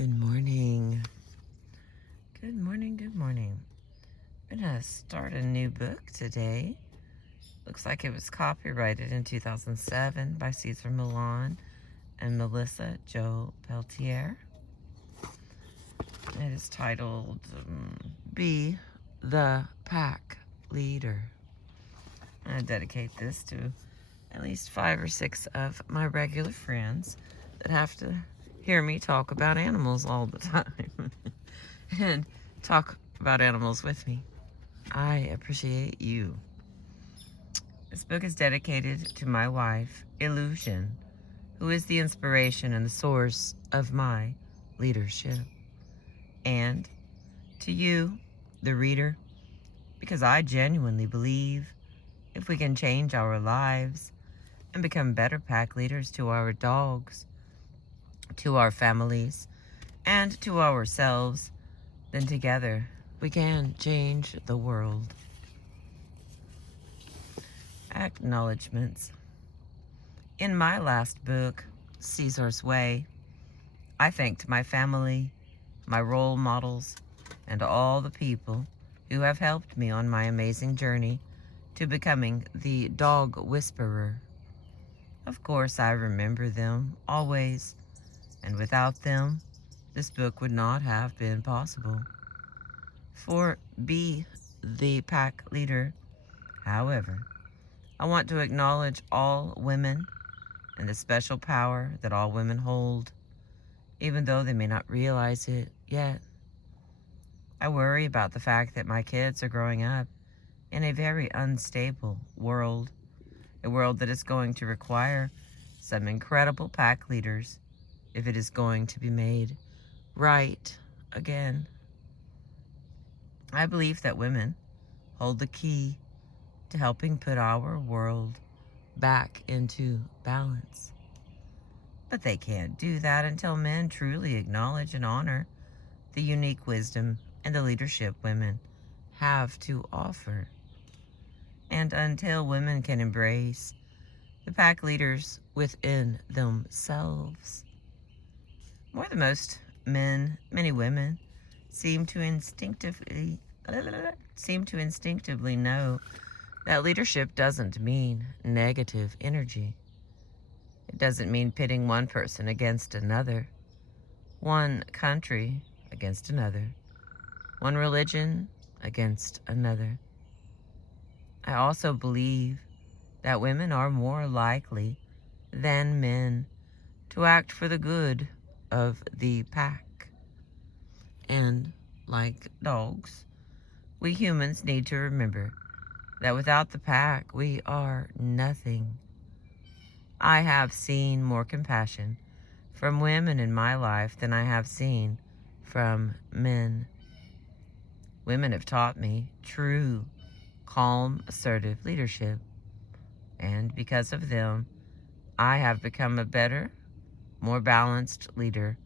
Good morning. Good morning, good morning. I'm going to start a new book today. Looks like it was copyrighted in 2007 by Cesar Millan and Melissa Jo Peltier. It is titled Be the Pack Leader. I dedicate this to at least 5 or 6 of my regular friends that have to hear me talk about animals all the time and talk about animals with me. I appreciate you. This book is dedicated to my wife, Illusion, who is the inspiration and the source of my leadership. And to you, the reader, because I genuinely believe if we can change our lives and become better pack leaders to our dogs, to our families, and to ourselves, then together we can change the world. Acknowledgements. In my last book, Caesar's Way, I thanked my family, my role models, and all the people who have helped me on my amazing journey to becoming the dog whisperer. Of course, I remember them always, and without them, this book would not have been possible. For Be the Pack Leader, however, I want to acknowledge all women and the special power that all women hold, even though they may not realize it yet. I worry about the fact that my kids are growing up in a very unstable world, a world that is going to require some incredible pack leaders if it is going to be made right again. I believe that women hold the key to helping put our world back into balance. But they can't do that until men truly acknowledge and honor the unique wisdom and the leadership women have to offer. And until women can embrace the pack leaders within themselves. More than most men, many women seem to instinctively know that leadership doesn't mean negative energy. It doesn't mean pitting one person against another, one country against another, one religion against another. I also believe that women are more likely than men to act for the good of the pack. And like dogs, we humans need to remember that without the pack, we are nothing. I have seen more compassion from women in my life than I have seen from men. Women have taught me true, calm, assertive leadership. And because of them, I have become a better, more balanced leader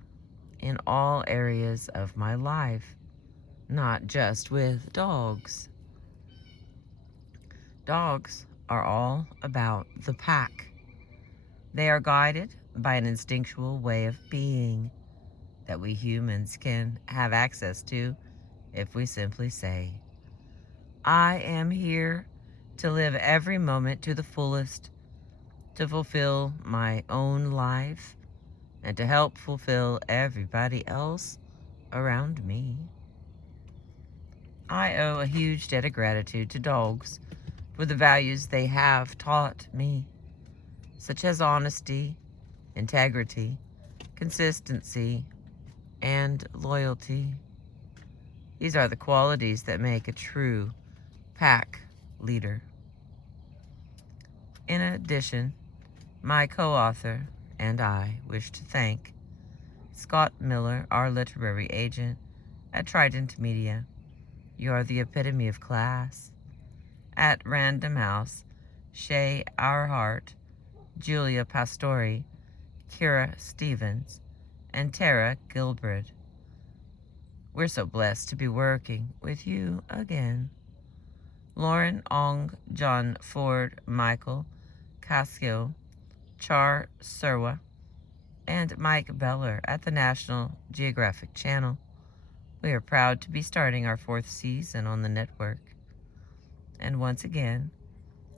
in all areas of my life, not just with dogs. Dogs are all about the pack. They are guided by an instinctual way of being that we humans can have access to if we simply say, I am here to live every moment to the fullest, to fulfill my own life, and to help fulfill everybody else around me. I owe a huge debt of gratitude to dogs for the values they have taught me, such as honesty, integrity, consistency, and loyalty. These are the qualities that make a true pack leader. In addition, my co-author and I wish to thank Scott Miller, our literary agent at Trident Media. You are the epitome of class. At Random House, Shay Our Julia Pastori, Kira Stevens, and Tara Gilbert. We're so blessed to be working with you again. Lauren Ong, John Ford, Michael Cascio, Char Serwa, and Mike Beller at the National Geographic Channel. We are proud to be starting our 4th season on the network. And once again,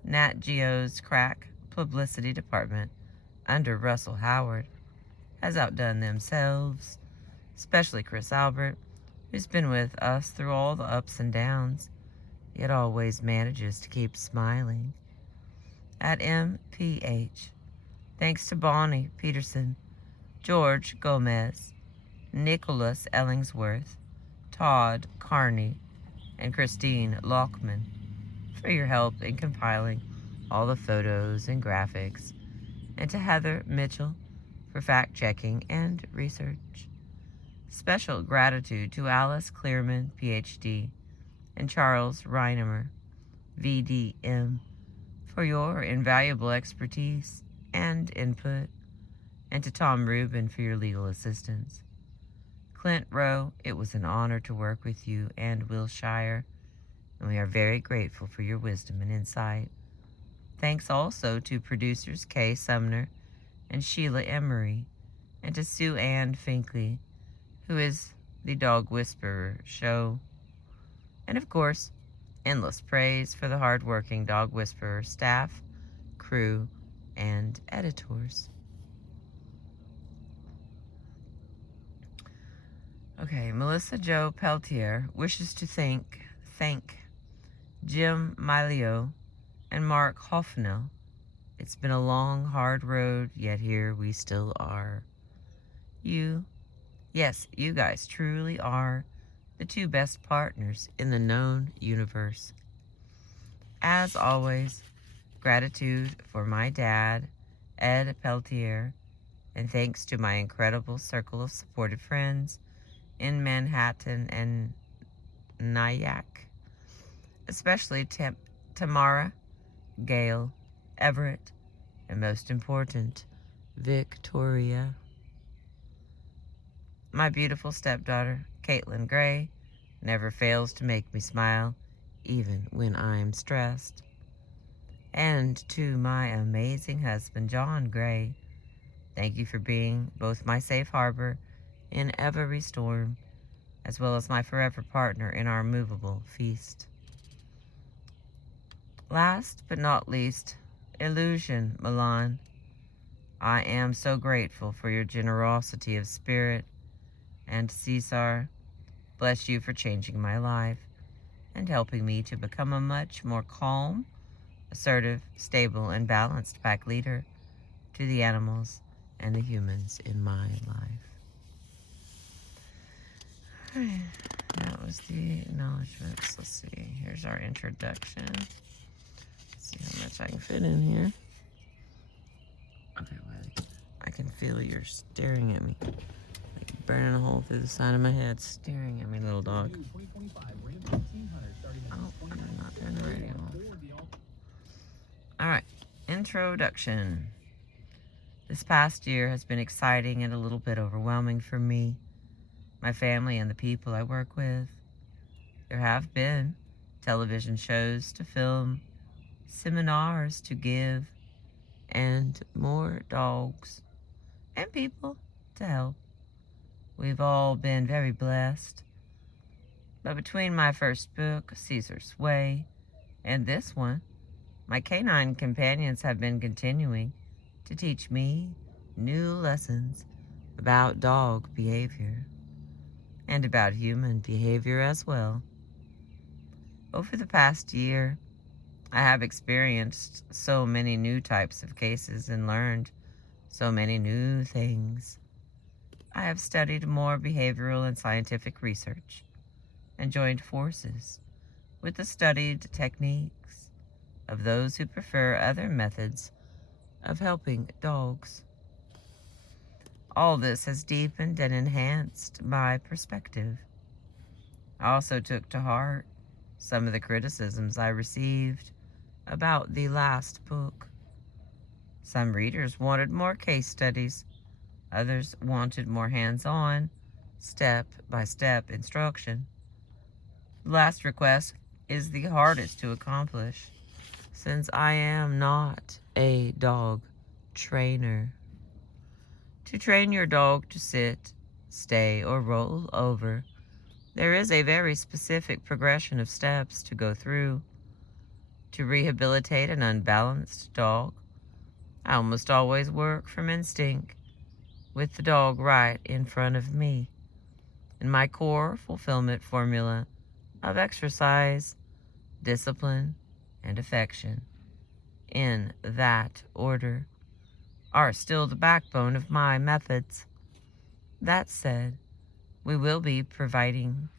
Nat Geo's crack publicity department under Russell Howard has outdone themselves, especially Chris Albert, who's been with us through all the ups and downs, yet always manages to keep smiling. At MPH, thanks to Bonnie Peterson, George Gomez, Nicholas Ellingsworth, Todd Carney, and Christine Lockman for your help in compiling all the photos and graphics, and to Heather Mitchell for fact-checking and research. Special gratitude to Alice Clearman, PhD, and Charles Reinemer, VDM, for your invaluable expertise and input, and to Tom Rubin for your legal assistance. Clint Rowe, it was an honor to work with you and Will Shire, and we are very grateful for your wisdom and insight. Thanks also to producers Kay Sumner and Sheila Emery, and to Sue Ann Finkley, who is the Dog Whisperer show. And of course, endless praise for the hard-working Dog Whisperer staff, crew, and editors. Okay, Melissa Jo Peltier wishes to thank Jim Milio and Mark Hoffnell. It's been a long, hard road, yet here we still are. Yes, you guys truly are the 2 best partners in the known universe. As always, gratitude for my dad, Ed Peltier, and thanks to my incredible circle of supportive friends in Manhattan and Nyack, especially Tamara, Gail, Everett, and most important, Victoria. My beautiful stepdaughter, Caitlin Gray, never fails to make me smile, even when I'm stressed. And to my amazing husband, John Gray, thank you for being both my safe harbor in every storm, as well as my forever partner in our movable feast. Last but not least, Illusion Milan. I am so grateful for your generosity of spirit, and Cesar, bless you for changing my life and helping me to become a much more calm, assertive, stable, and balanced pack leader to the animals and the humans in my life. That was the acknowledgements. Let's see. Here's our introduction. Let's see how much I can fit in here. Okay, well, I can feel you're staring at me. Like burning a hole through the side of my head, staring at me, little dog. Oh, I did not turn the radio off. Alright, introduction. This past year has been exciting and a little bit overwhelming for me, my family, and the people I work with. There have been television shows to film, seminars to give, and more dogs and people to help. We've all been very blessed. But between my first book, Caesar's Way, and this one, my canine companions have been continuing to teach me new lessons about dog behavior and about human behavior as well. Over the past year, I have experienced so many new types of cases and learned so many new things. I have studied more behavioral and scientific research and joined forces with the studied techniques of those who prefer other methods of helping dogs. All this has deepened and enhanced my perspective. I also took to heart some of the criticisms I received about the last book. Some readers wanted more case studies. Others wanted more hands-on, step-by-step instruction. The last request is the hardest to accomplish, since I am not a dog trainer. To train your dog to sit, stay, or roll over, there is a very specific progression of steps to go through. To rehabilitate an unbalanced dog, I almost always work from instinct, with the dog right in front of me, and my core fulfillment formula of exercise, discipline, and affection, in that order, are still the backbone of my methods. That said, we will be providing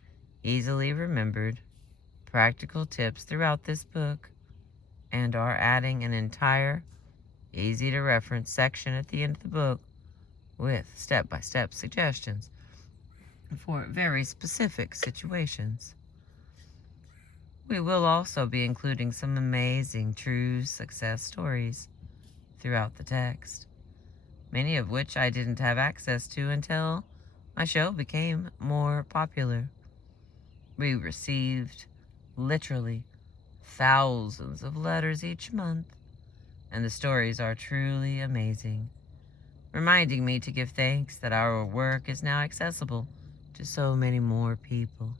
easily remembered, practical tips throughout this book, and are adding an entire, easy-to-reference section at the end of the book with step-by-step suggestions for very specific situations. We will also be including some amazing true success stories throughout the text, many of which I didn't have access to until my show became more popular. We received literally thousands of letters each month, and the stories are truly amazing, reminding me to give thanks that our work is now accessible to so many more people.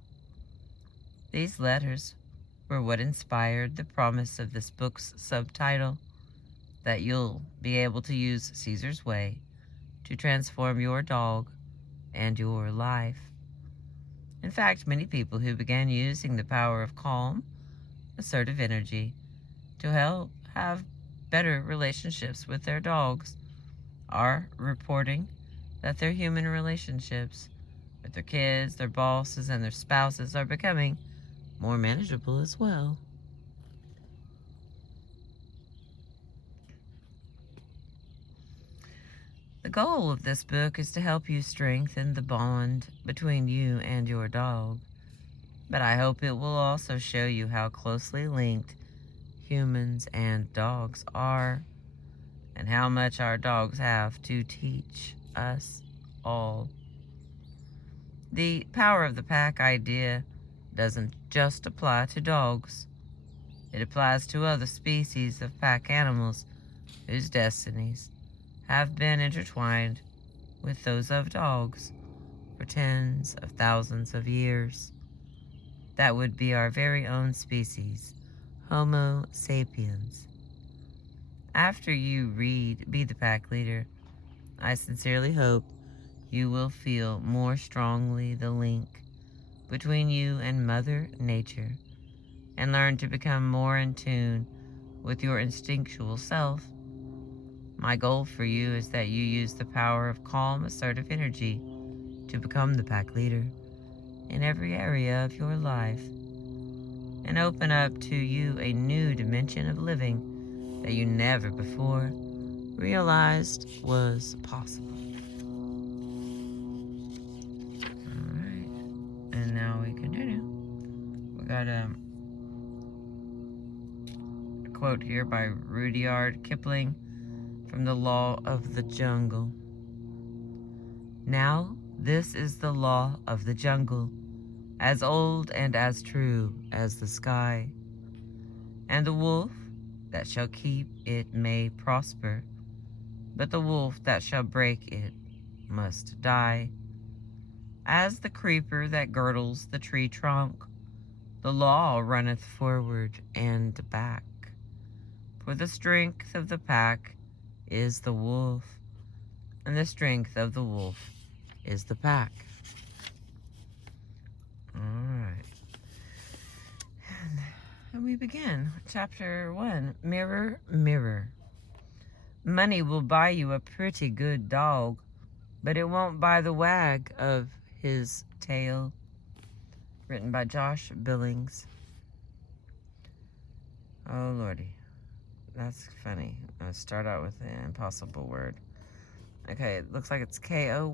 These letters were what inspired the promise of this book's subtitle, that you'll be able to use Caesar's Way to transform your dog and your life. In fact, many people who began using the power of calm, assertive energy to help have better relationships with their dogs are reporting that their human relationships with their kids, their bosses, and their spouses are becoming more manageable as well. The goal of this book is to help you strengthen the bond between you and your dog, but I hope it will also show you how closely linked humans and dogs are, and how much our dogs have to teach us all. The power of the pack idea doesn't just apply to dogs. It applies to other species of pack animals whose destinies have been intertwined with those of dogs for tens of thousands of years. That would be our very own species, Homo sapiens. After you read Be the Pack Leader, I sincerely hope you will feel more strongly the link between you and Mother Nature, and learn to become more in tune with your instinctual self. My goal for you is that you use the power of calm, assertive energy to become the pack leader in every area of your life, and open up to you a new dimension of living that you never before realized was possible. Alright, and now we continue. We got a quote here by Rudyard Kipling from The Law of the Jungle. Now, this is the law of the jungle, as old and as true as the sky. And the wolf that shall keep it may prosper, but the wolf that shall break it must die. As the creeper that girdles the tree trunk, the law runneth forward and back. For the strength of the pack is the wolf, and the strength of the wolf is the pack. Alright. And we begin. Chapter 1. Mirror, mirror. Money will buy you a pretty good dog, but it won't buy the wag of his tail. Written by Josh Billings. Oh, Lordy. That's funny. I'm going to start out with an impossible word. Okay, it looks like it's Koyaanis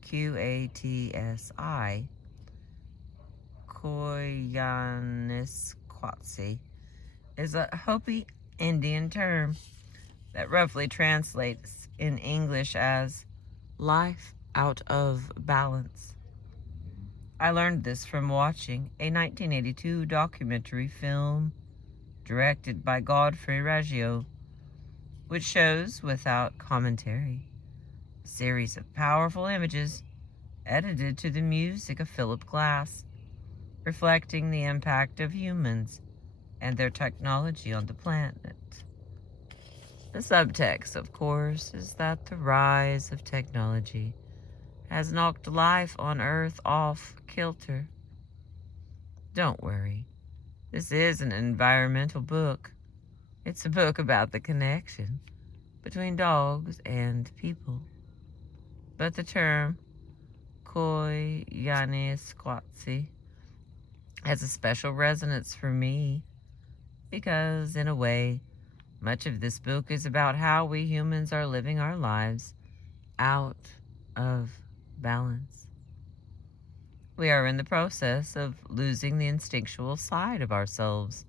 Qatsi. Koyaanisqatsi is a Hopi Indian term that roughly translates in English as life out of balance. I learned this from watching a 1982 documentary film directed by Godfrey Raggio, which shows, without commentary, a series of powerful images edited to the music of Philip Glass, reflecting the impact of humans and their technology on the planet. The subtext, of course, is that the rise of technology has knocked life on Earth off kilter. Don't worry, this is an environmental book. It's a book about the connection between dogs and people. But the term Koyaanisqatsi has a special resonance for me because, in a way, much of this book is about how we humans are living our lives out of balance. We are in the process of losing the instinctual side of ourselves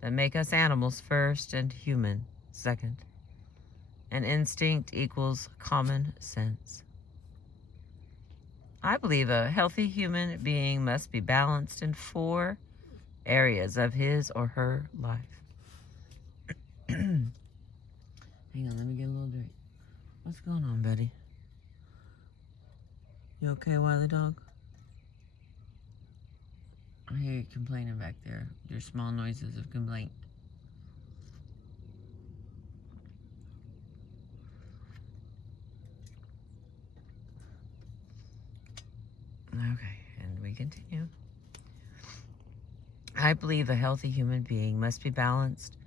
that make us animals first and human second. And instinct equals common sense. I believe a healthy human being must be balanced in 4 areas of his or her life. Hang on, let me get a little drink. What's going on, buddy? You okay, Wiley dog? I hear you complaining back there. Your small noises of complaint. Okay, and we continue. I believe a healthy human being must be balanced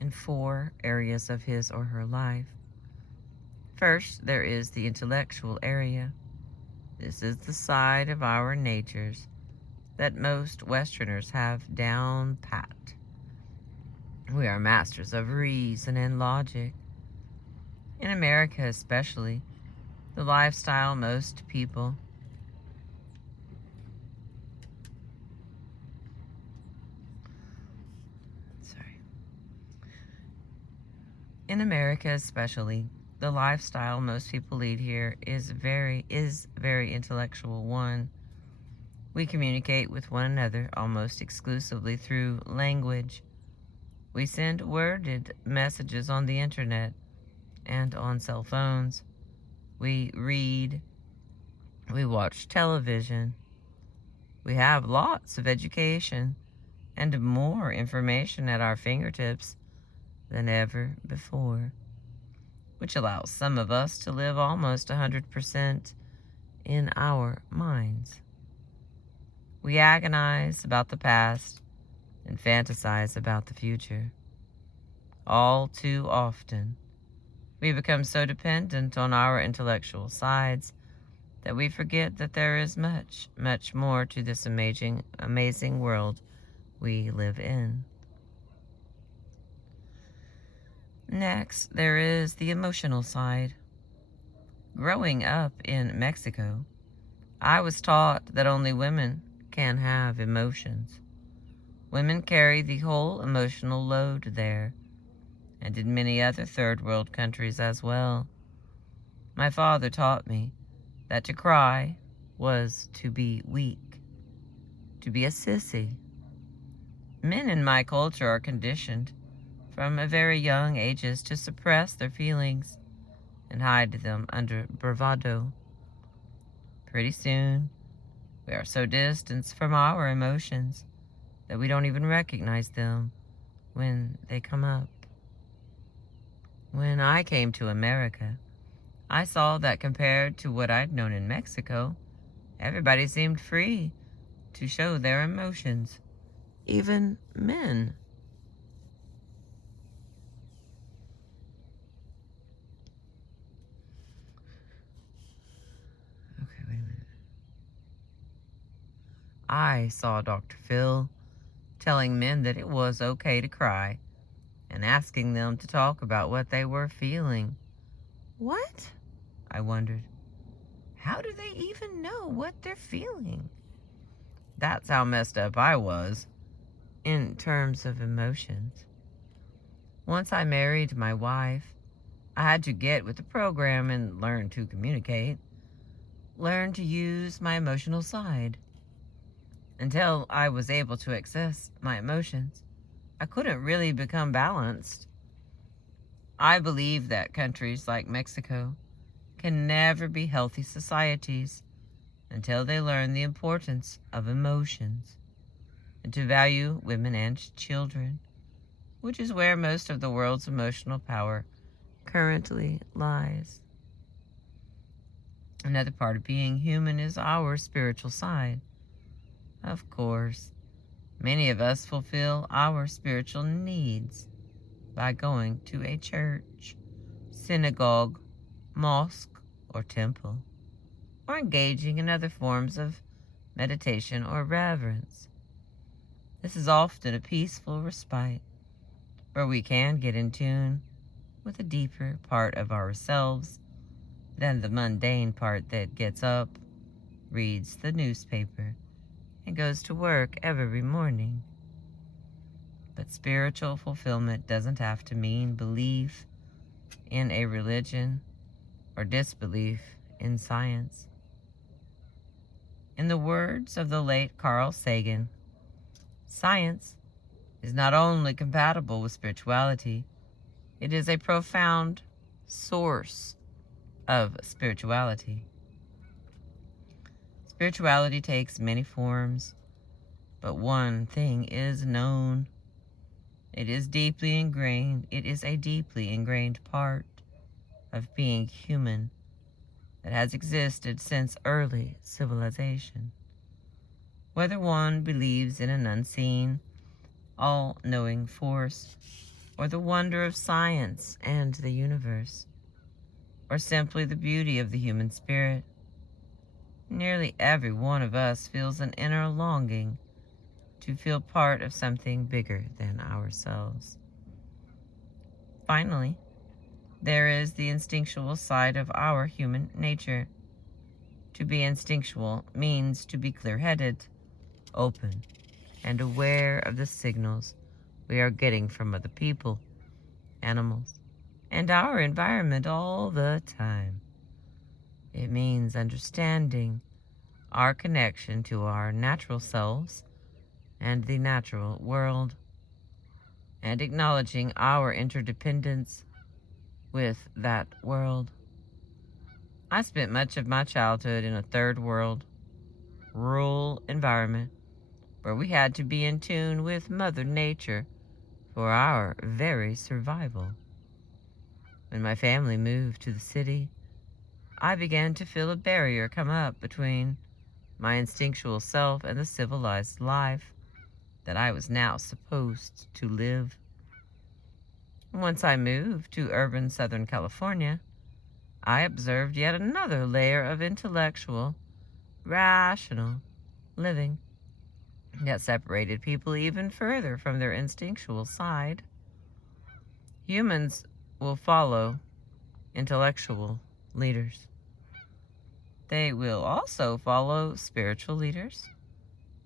in 4 areas of his or her life. First, there is the intellectual area. This is the side of our natures that most Westerners have down pat. We are masters of reason and logic. In America especially, the lifestyle most people In America especially, the lifestyle most people lead here is very intellectual one. We communicate with one another almost exclusively through language. We send worded messages on the internet and on cell phones. We read. We watch television. We have lots of education and more information at our fingertips than ever before, which allows some of us to live almost 100% in our minds. We agonize about the past and fantasize about the future. All too often, we become so dependent on our intellectual sides that we forget that there is much, much more to this amazing world we live in. Next, there is the emotional side. Growing up in Mexico, I was taught that only women can have emotions. Women carry the whole emotional load there, and in many other third world countries as well. My father taught me that to cry was to be weak, to be a sissy. Men in my culture are conditioned from a very young ages to suppress their feelings and hide them under bravado. Pretty soon, we are so distanced from our emotions that we don't even recognize them when they come up. When I came to America, I saw that compared to what I'd known in Mexico, everybody seemed free to show their emotions, even men. I saw Dr. Phil telling men that it was okay to cry and asking them to talk about what they were feeling. What? I wondered. How do they even know what they're feeling? That's how messed up I was in terms of emotions. Once I married my wife, I had to get with the program and learn to communicate, learn to use my emotional side. Until I was able to access my emotions, I couldn't really become balanced. I believe that countries like Mexico can never be healthy societies until they learn the importance of emotions and to value women and children, which is where most of the world's emotional power currently lies. Another part of being human is our spiritual side. Of course, many of us fulfill our spiritual needs by going to a church, synagogue, mosque, or temple, or engaging in other forms of meditation or reverence. This is often a peaceful respite where we can get in tune with a deeper part of ourselves than the mundane part that gets up, reads the newspaper, and goes to work every morning. But spiritual fulfillment doesn't have to mean belief in a religion or disbelief in science. In the words of the late Carl Sagan, science is not only compatible with spirituality, it is a profound source of spirituality. Spirituality takes many forms, but one thing is known. It is a deeply ingrained part of being human that has existed since early civilization. Whether one believes in an unseen, all-knowing force, or the wonder of science and the universe, or simply the beauty of the human spirit, nearly every one of us feels an inner longing to feel part of something bigger than ourselves. Finally, there is the instinctual side of our human nature. To be instinctual means to be clear-headed, open, and aware of the signals we are getting from other people, animals, and our environment all the time. It means understanding our connection to our natural selves and the natural world, and acknowledging our interdependence with that world. I spent much of my childhood in a third world, rural environment where we had to be in tune with Mother Nature for our very survival. When my family moved to the city, I began to feel a barrier come up between my instinctual self and the civilized life that I was now supposed to live. Once I moved to urban Southern California, I observed yet another layer of intellectual, rational living that separated people even further from their instinctual side. Humans will follow intellectual leaders. They will also follow spiritual leaders,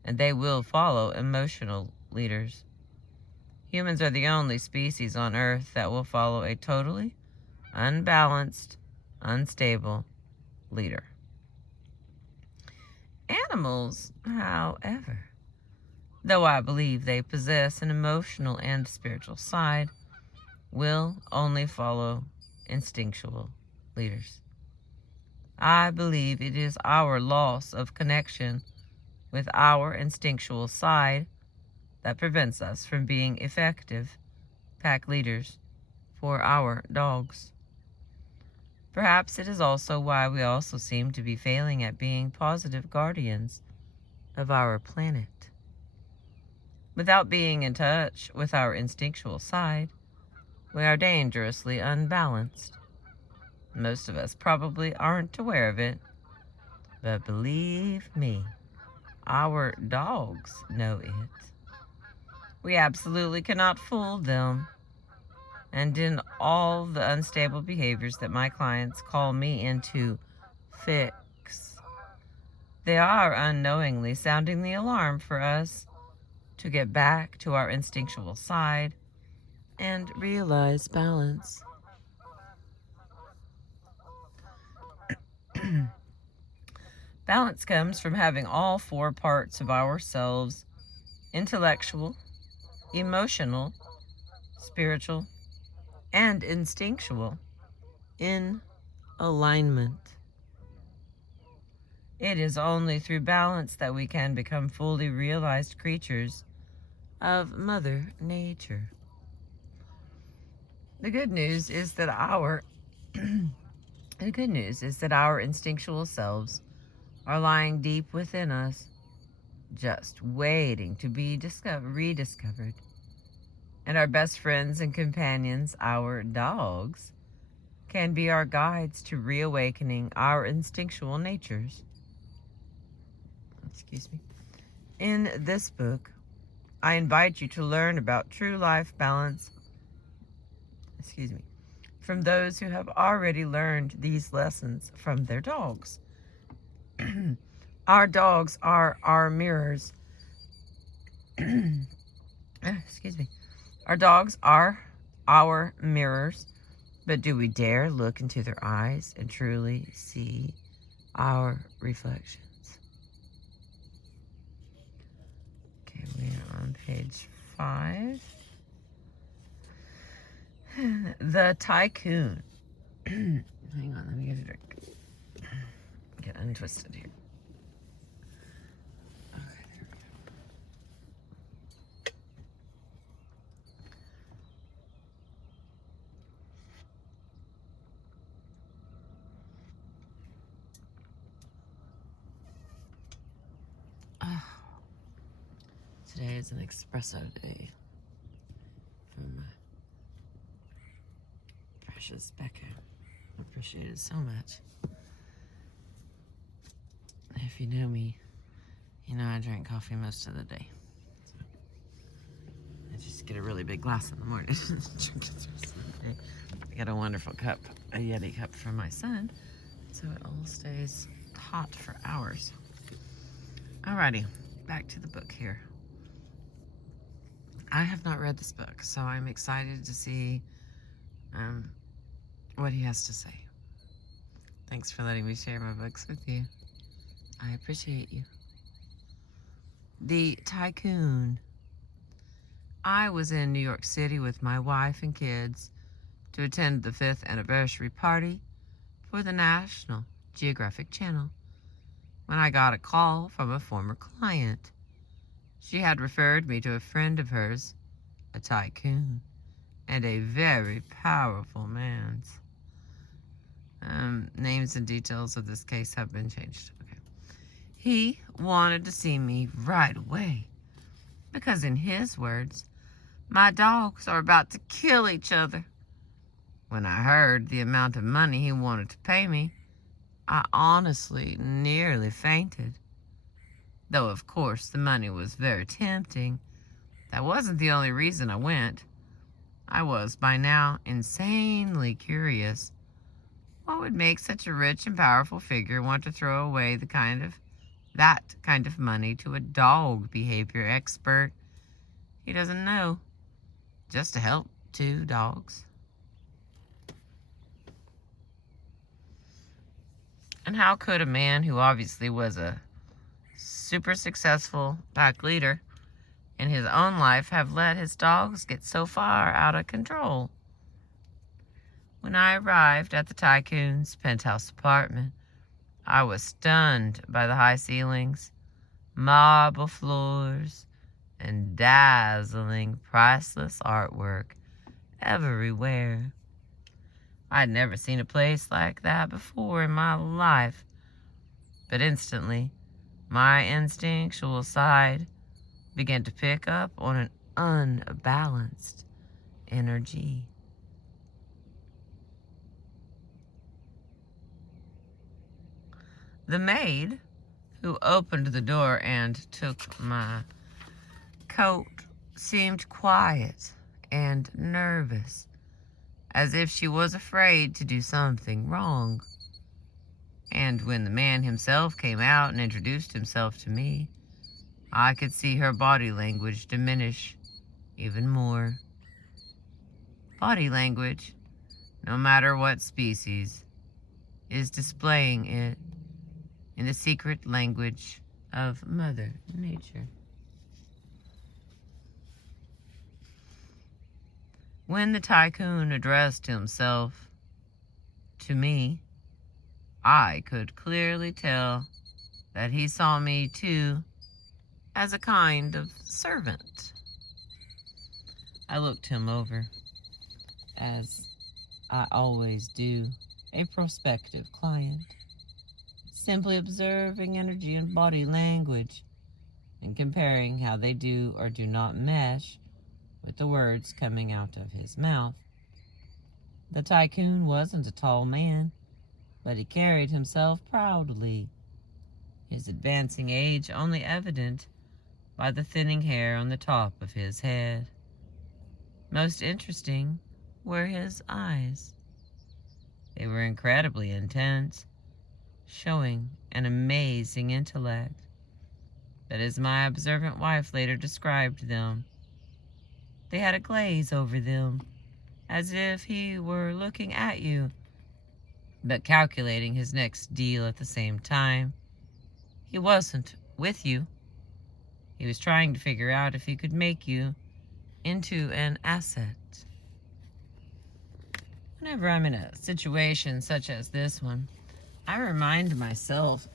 and they will follow emotional leaders. Humans are the only species on Earth that will follow a totally unbalanced, unstable leader. Animals, however, though I believe they possess an emotional and spiritual side, will only follow instinctual leaders. I believe it is our loss of connection with our instinctual side that prevents us from being effective pack leaders for our dogs. Perhaps it is also why we also seem to be failing at being positive guardians of our planet. Without being in touch with our instinctual side, we are dangerously unbalanced. Most of us probably aren't aware of it, but believe me, our dogs know it. We absolutely cannot fool them. And in all the unstable behaviors that my clients call me in to fix, they are unknowingly sounding the alarm for us to get back to our instinctual side and realize balance. Balance comes from having all four parts of ourselves: intellectual, emotional, spiritual, and instinctual in alignment. It is only through balance that we can become fully realized creatures of Mother Nature. The good news is that our instinctual selves are lying deep within us, just waiting to be rediscovered. And our best friends and companions, our dogs, can be our guides to reawakening our instinctual natures. Excuse me. In this book, I invite you to learn about true life balance, from those who have already learned these lessons from their dogs. Our dogs are our mirrors. Our dogs are our mirrors, but do we dare look into their eyes and truly see our reflections? Okay, we are on page 5. The Tycoon. Hang on, let me get a drink. Get untwisted here. Okay, there we go. Today is an espresso day from my precious Becca. I appreciate it so much. If you know me, you know I drink coffee most of the day. So I just get a really big glass in the morning. I got a wonderful cup, a Yeti cup from my son, so it all stays hot for hours. Alrighty, back to the book here. I have not read this book, so I'm excited to see what he has to say. Thanks for letting me share my books with you. I appreciate you. The Tycoon. I was in New York City with my wife and kids to attend the 5th anniversary party for the National Geographic Channel when I got a call from a former client. She had referred me to a friend of hers, a tycoon, and a very powerful man's. Names and details of this case have been changed. Okay. He wanted to see me right away because, in his words, my dogs are about to kill each other. When I heard the amount of money he wanted to pay me, I honestly nearly fainted. Though, of course, the money was very tempting. That wasn't the only reason I went. I was, by now, insanely curious. What would make such a rich and powerful figure want to throw away that kind of money to a dog behavior expert he doesn't know, just to help 2 dogs? And how could a man who obviously was a super successful pack leader in his own life have let his dogs get so far out of control? When I arrived at the Tycoon's penthouse apartment, I was stunned by the high ceilings, marble floors, and dazzling, priceless artwork everywhere. I'd never seen a place like that before in my life, but instantly, my instinctual side began to pick up on an unbalanced energy. The maid who opened the door and took my coat seemed quiet and nervous, as if she was afraid to do something wrong. And when the man himself came out and introduced himself to me, I could see her body language diminish even more. Body language, no matter what species, is displaying it in the secret language of Mother Nature. When the tycoon addressed himself to me, I could clearly tell that he saw me too as a kind of servant. I looked him over, as I always do a prospective client, simply observing energy and body language and comparing how they do or do not mesh with the words coming out of his mouth. The tycoon wasn't a tall man, but he carried himself proudly, his advancing age only evident by the thinning hair on the top of his head. Most interesting were his eyes. They were incredibly intense, showing an amazing intellect. But as my observant wife later described them, they had a glaze over them, as if he were looking at you, but calculating his next deal at the same time. He wasn't with you. He was trying to figure out if he could make you into an asset. Whenever I'm in a situation such as this one, I remind myself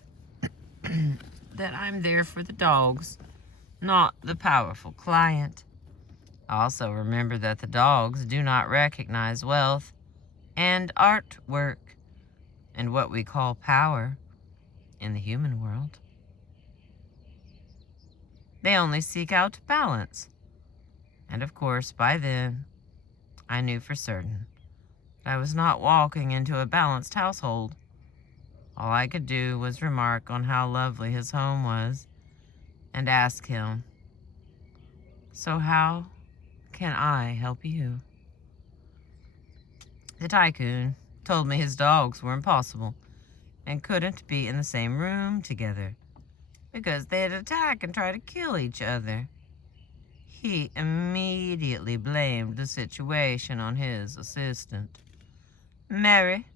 that I'm there for the dogs, not the powerful client. I also remember that the dogs do not recognize wealth and artwork and what we call power in the human world. They only seek out balance. And of course, by then, I knew for certain that I was not walking into a balanced household. All I could do was remark on how lovely his home was and ask him, "So how can I help you?" The tycoon told me his dogs were impossible and couldn't be in the same room together because they'd attack and try to kill each other. He immediately blamed the situation on his assistant, Mary,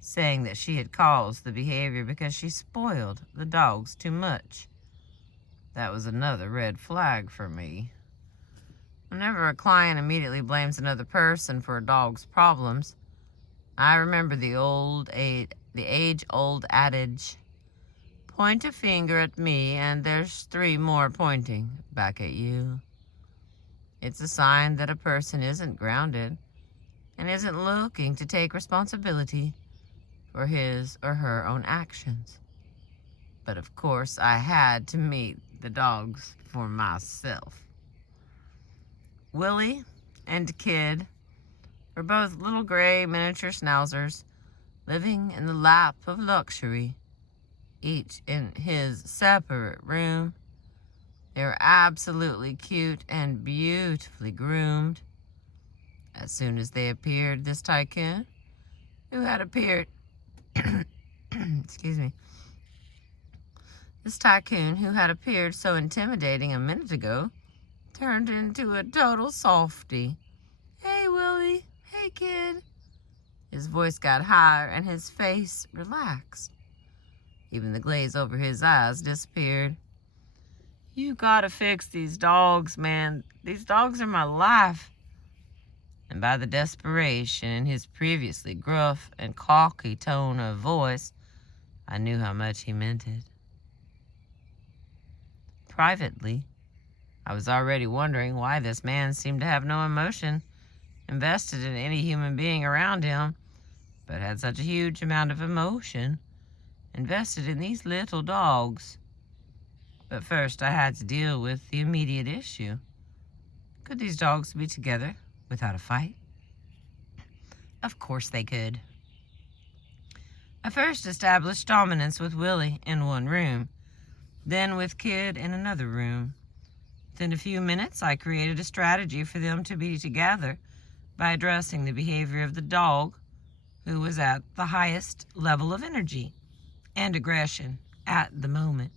saying that she had caused the behavior because she spoiled the dogs too much. That was another red flag for me. Whenever a client immediately blames another person for a dog's problems, I remember the age-old adage, point a finger at me and there's 3 more pointing back at you. It's a sign that a person isn't grounded and isn't looking to take responsibility for his or her own actions. But of course, I had to meet the dogs for myself. Willie and Kid were both little gray miniature schnauzers living in the lap of luxury, each in his separate room. They were absolutely cute and beautifully groomed. As soon as they appeared, this tycoon, who had appeared, this tycoon who had appeared so intimidating a minute ago, turned into a total softy. "Hey, Willie. Hey, Kid." His voice got higher and his face relaxed. Even the glaze over his eyes disappeared. "You gotta fix these dogs, man. These dogs are my life." And by the desperation in his previously gruff and cocky tone of voice, I knew how much he meant it. Privately, I was already wondering why this man seemed to have no emotion invested in any human being around him, but had such a huge amount of emotion invested in these little dogs. But first, I had to deal with the immediate issue. Could these dogs be together without a fight? Of course they could. I first established dominance with Willie in one room, then with Kid in another room. Within a few minutes, I created a strategy for them to be together by addressing the behavior of the dog, who was at the highest level of energy and aggression at the moment.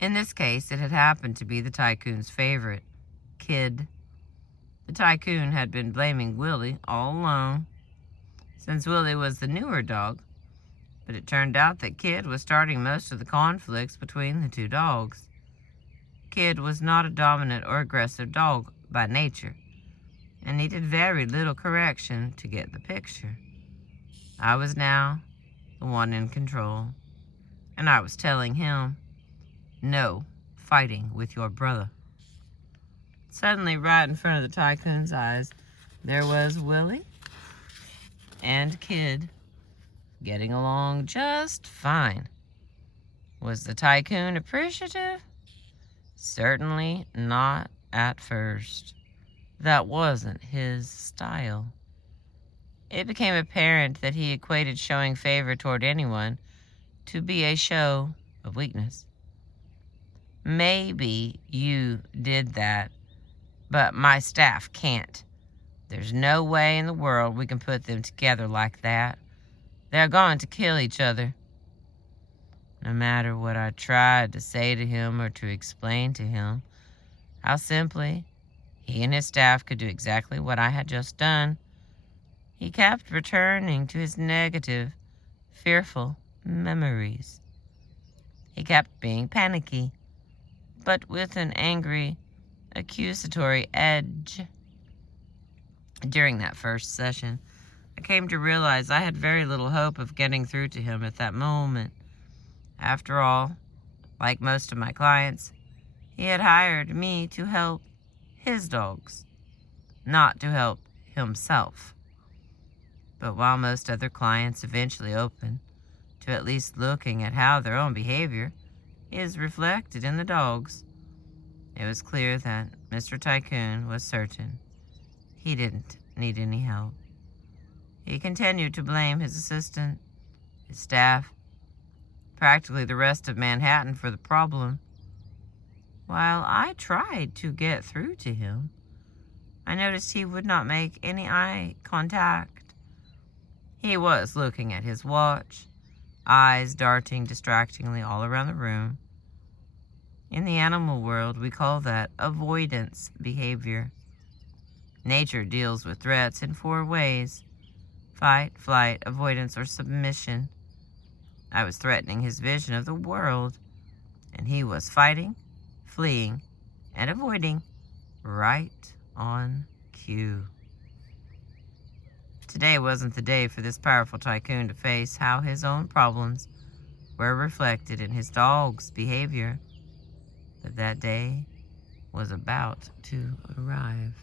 In this case, it had happened to be the tycoon's favorite, Kid. The tycoon had been blaming Willie all along, since Willie was the newer dog, but it turned out that Kid was starting most of the conflicts between the 2 dogs. Kid was not a dominant or aggressive dog by nature, and needed very little correction to get the picture. I was now the one in control, and I was telling him, no fighting with your brother. Suddenly, right in front of the tycoon's eyes, there was Willie and Kid getting along just fine. Was the tycoon appreciative? Certainly not at first. That wasn't his style. It became apparent that he equated showing favor toward anyone to be a show of weakness. Maybe you did that, but my staff can't. There's no way in the world we can put them together like that. They're going to kill each other. No matter what I tried to say to him or to explain to him how simply he and his staff could do exactly what I had just done, he kept returning to his negative, fearful memories. He kept being panicky, but with an angry, accusatory edge. During that first session, I came to realize I had very little hope of getting through to him at that moment. After all, like most of my clients, he had hired me to help his dogs, not to help himself. But while most other clients eventually open to at least looking at how their own behavior is reflected in the dogs, it was clear that Mr. Tycoon was certain he didn't need any help. He continued to blame his assistant, his staff, practically the rest of Manhattan for the problem. While I tried to get through to him, I noticed he would not make any eye contact. He was looking at his watch, eyes darting distractingly all around the room. In the animal world, we call that avoidance behavior. Nature deals with threats in 4 ways: fight, flight, avoidance, or submission. I was threatening his vision of the world, and he was fighting, fleeing, and avoiding right on cue. Today wasn't the day for this powerful tycoon to face how his own problems were reflected in his dog's behavior, but that day was about to arrive.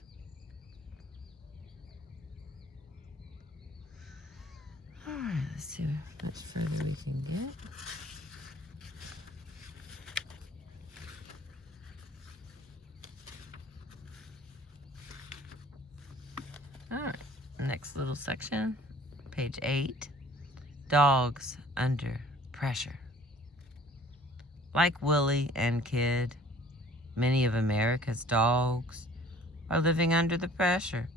Alright, let's see how much further we can get. Alright, next little section, page 8, dogs under pressure. Like Willie and Kid, many of America's dogs are living under the pressure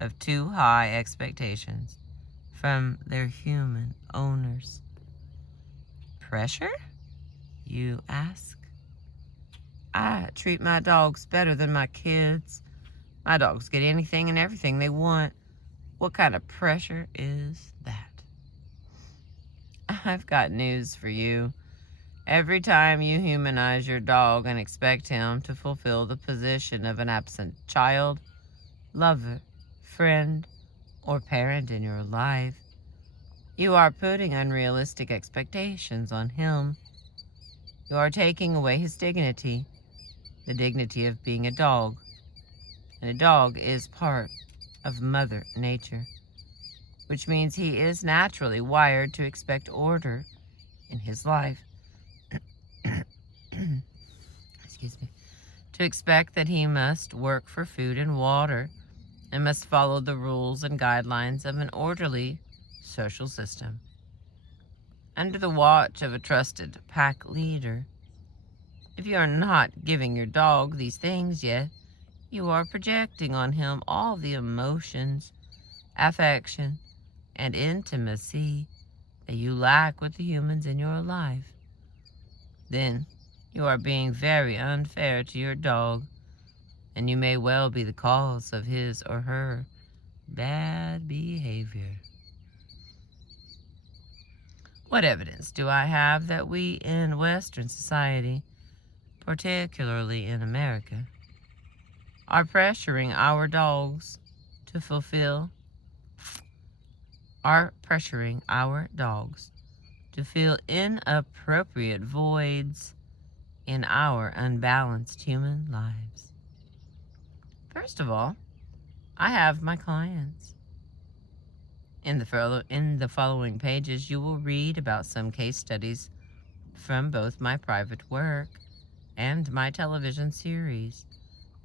of too high expectations from their human owners. Pressure, you ask? I treat my dogs better than my kids. My dogs get anything and everything they want. What kind of pressure is that? I've got news for you. Every time you humanize your dog and expect him to fulfill the position of an absent child, lover, friend, or parent in your life, you are putting unrealistic expectations on him. You are taking away his dignity, the dignity of being a dog. And a dog is part of Mother Nature, which means he is naturally wired to expect order in his life. Excuse me. To expect that he must work for food and water and must follow the rules and guidelines of an orderly social system. Under the watch of a trusted pack leader. If you are not giving your dog these things yet, you are projecting on him all the emotions, affection, and intimacy that you lack with the humans in your life. Then you are being very unfair to your dog, and you may well be the cause of his or her bad behavior. What evidence do I have that we in Western society particularly in America, are pressuring our dogs to fill inappropriate voids in our unbalanced human lives. First of all, I have my clients. In the following pages, you will read about some case studies from both my private work and my television series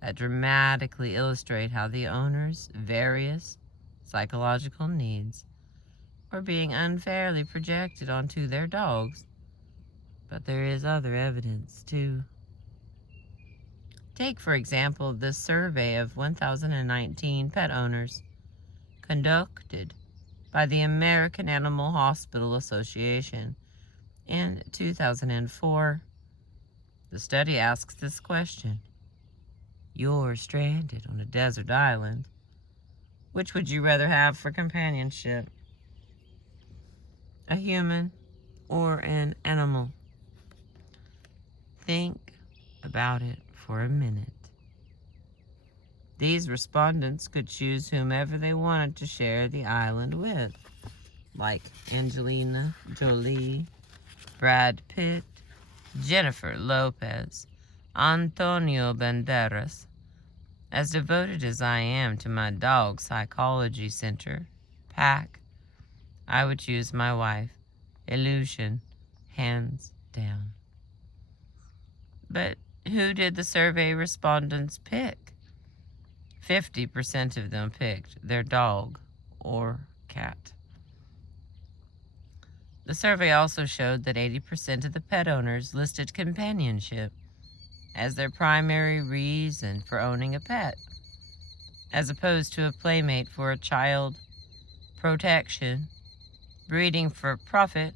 that dramatically illustrate how the owner's various psychological needs are being unfairly projected onto their dogs. But there is other evidence, too. Take, for example, this survey of 1,019 pet owners conducted by the American Animal Hospital Association in 2004. The study asks this question: you're stranded on a desert island. Which would you rather have for companionship? A human or an animal? Think about it for a minute. These respondents could choose whomever they wanted to share the island with, like Angelina Jolie, Brad Pitt, Jennifer Lopez, Antonio Banderas. As devoted as I am to my dog psychology center, PAC, I would choose my wife, Illusion, hands down. But who did the survey respondents pick? 50% of them picked their dog or cat. The survey also showed that 80% of the pet owners listed companionship as their primary reason for owning a pet, as opposed to a playmate for a child, protection, breeding for profit,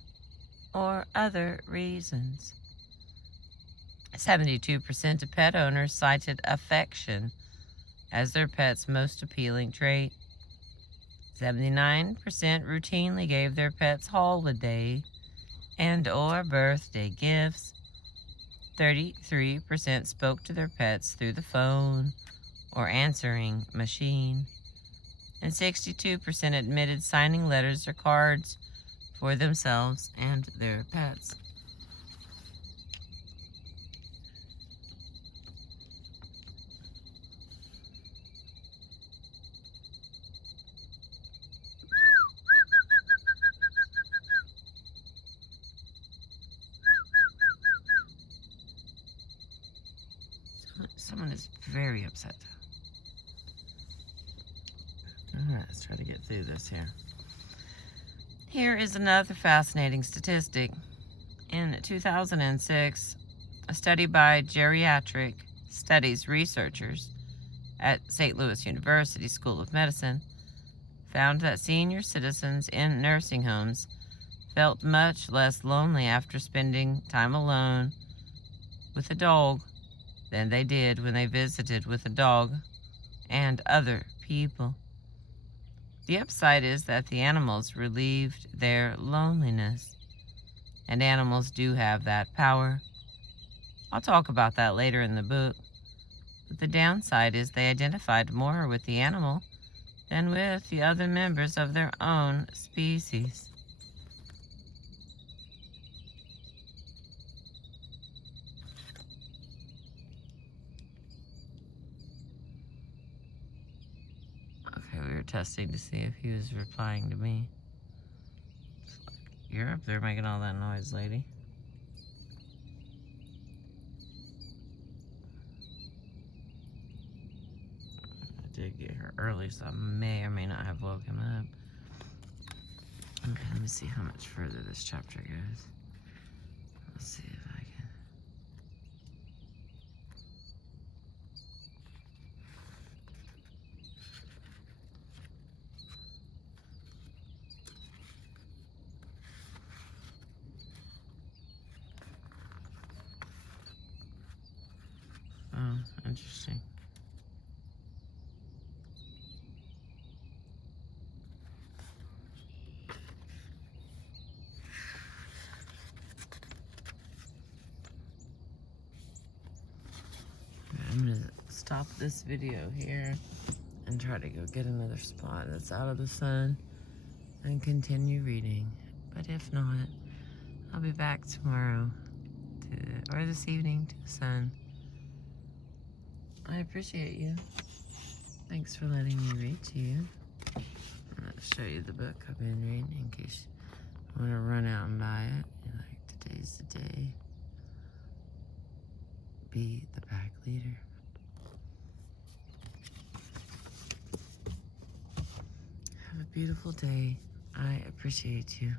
or other reasons. 72% of pet owners cited affection as their pet's most appealing trait. 79% routinely gave their pets holiday and or birthday gifts. 33% spoke to their pets through the phone or answering machine. And 62% admitted signing letters or cards for themselves and their pets. Someone is very upset. Alright, let's try to get through this here. Here is another fascinating statistic. In 2006, a study by geriatric studies researchers at St. Louis University School of Medicine found that senior citizens in nursing homes felt much less lonely after spending time alone with a dog than they did when they visited with a dog and other people. The upside is that the animals relieved their loneliness, and animals do have that power. I'll talk about that later in the book, but the downside is they identified more with the animal than with the other members of their own species. We were testing to see if he was replying to me. You're up there making all that noise, lady. I did get here early, so I may or may not have woken up. Okay, let me see how much further this chapter goes. Let's see if I can. Oh, interesting. stop this video here and try to go get another spot that's out of the sun and continue reading. But if not, I'll be back tomorrow or this evening to the sun. I appreciate you. Thanks for letting me read to you. I'm going to show you the book I've been reading in case you want to run out and buy it. You're like, today's the day. Be the pack leader. Have a beautiful day. I appreciate you.